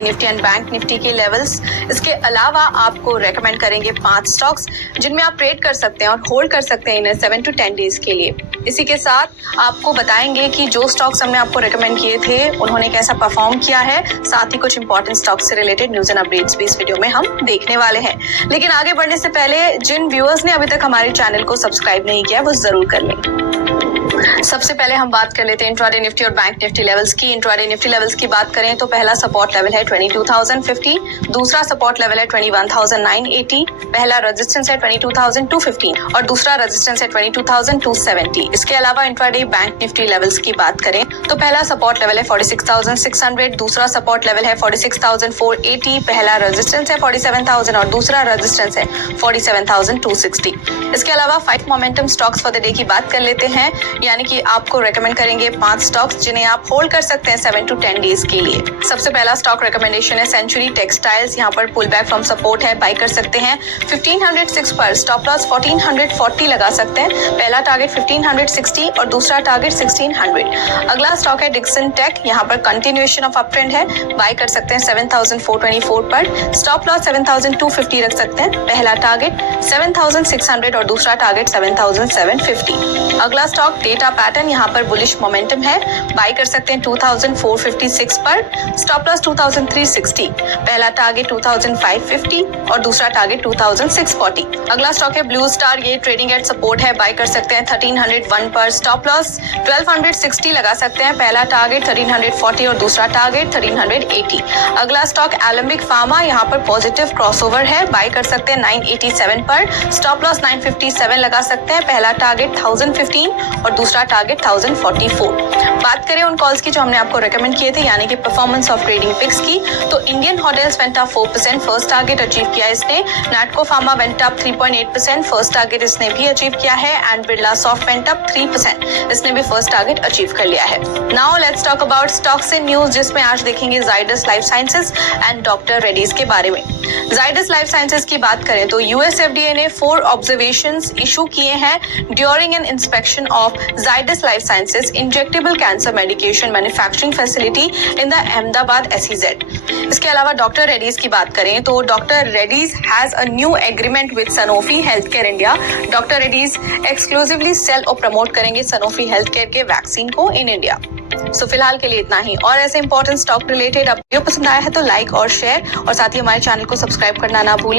Nifty and bank Nifty के levels. इसके अलावा आपको रेकमेंड करेंगे 5 स्टॉक्स जिनमें आप ट्रेड कर सकते हैं और होल्ड कर सकते हैं इन्हें 7 to 10 डेज के लिए। इसी के साथ आपको बताएंगे कि जो स्टॉक्स हमने आपको रेकमेंड किए थे उन्होंने कैसा परफॉर्म किया है, साथ ही कुछ इंपॉर्टेंट स्टॉक्स से रिलेटेड न्यूज एंड अपडेट्स भी इस वीडियो में हम देखने वाले हैं। लेकिन आगे बढ़ने से पहले जिन व्यूअर्स ने अभी तक हमारे चैनल को सब्सक्राइब नहीं किया वो जरूर कर लें। सबसे पहले हम बात कर लेते हैं इंट्राडे निफ्टी और बैंक निफ्टी लेवल्स की। इंट्राडे निफ्टी लेवल्स की बात करें तो पहला सपोर्ट लेवल है 22,050, दूसरा सपोर्ट लेवल है 21,980, पहला रेजिस्टेंस है 22,215 और दूसरा रेजिस्टेंस है 22,270। इसके अलावा इंट्राडे बैंक निफ्टी लेवल्स की बात करें तो पहला सपोर्ट लेवल है 46,600, दूसरा सपोर्ट लेवल है 46,480, पहला रेजिस्टेंस है 47,000 और दूसरा रेजिस्टेंस है 47,260। इसके अलावा 5 momentum stocks for the day की बात कर लेते हैं, यानी कि आपको रेकमेंड करेंगे 5 स्टॉक्स जिन्हें आप होल्ड कर सकते हैं 7 to 10 डेज के लिए। सबसे पहला स्टॉक रेकमेंडेशन है सेंचुरी टेक्सटाइल्स। यहाँ पर पुल बैक फ्रॉम सपोर्ट है, बाय कर सकते हैं 1506 पर, स्टॉप लॉस 1440 लगा सकते हैं। पहला टारगेट 1560 और दूसरा टारगेट 1600। अगला स्टॉक है डिक्सन टेक। यहाँ पर कंटिन्यूएशन ऑफ अप ट्रेंड है, बाय कर सकते हैं 7424 पर, स्टॉप लॉस 7250 रख सकते हैं। पहला टारगेट 7600 और दूसरा टारगेट 7750। अगला स्टॉक डेटा पैटर्न, यहाँ पर बुलिश मोमेंटम है, बाय कर सकते हैं 2456 पर, स्टॉप लॉस 2360, पहला टारगेट 2550 और दूसरा टारगेट 2640। अगला स्टॉक है ब्लू स्टार, ये ट्रेडिंग एट सपोर्ट है, बाय कर सकते हैं 1301 पर, स्टॉप लॉस 1260 लगा सकते हैं। पहला टारगेट 1340 और दूसरा टारगेट 1380। अगला स्टॉक एलेंबिक फार्मा, यहाँ पर पॉजिटिव क्रॉसओवर है, बाय कर सकते हैं 987 पर, स्टॉप लॉस 957 लगा सकते हैं। पहला टारगेट 1015 और दूसरा टारगेट 1044। बात करें उन कॉल्स की जो हमने आपको रेकमेंड किए थे, यानी कि परफॉर्मेंस ऑफ ट्रेडिंग पिक्स की, तो Indian hotels went up 4%, first target achieve किया इसने। Natco pharma went up 3.8%, first target इसने भी अचीव किया है। And Birla soft went up 3%, इसने भी फर्स्ट टारगेट अचीव कर लिया है। Now let's talk about stocks in news, जिसमें आज देखेंगे Zydus life sciences and doctor Reddy's के बारे में। जाइडस लाइफ साइंसेज की बात करें तो यूएस एफडीए ने 4 ऑब्जर्वेशंस इशू किए हैं during an inspection of Zydus Life Sciences injectable cancer medication manufacturing facility in the Ahmedabad SEZ। इसके अलावा डॉक्टर रेड्डीज की बात करें तो doctor Reddy's has a new agreement with Sanofi healthcare India. Doctor Reddy's exclusively sell और promote करेंगे सनोफी हेल्थकेयर के vaccine को इन इंडिया। सो फिलहाल के लिए इतना ही, और ऐसे इंपॉर्टेंट स्टॉक रिलेटेड वीडियो पसंद आया है तो लाइक और शेयर और साथ ही हमारे चैनल को सब्सक्राइब करना ना भूलें।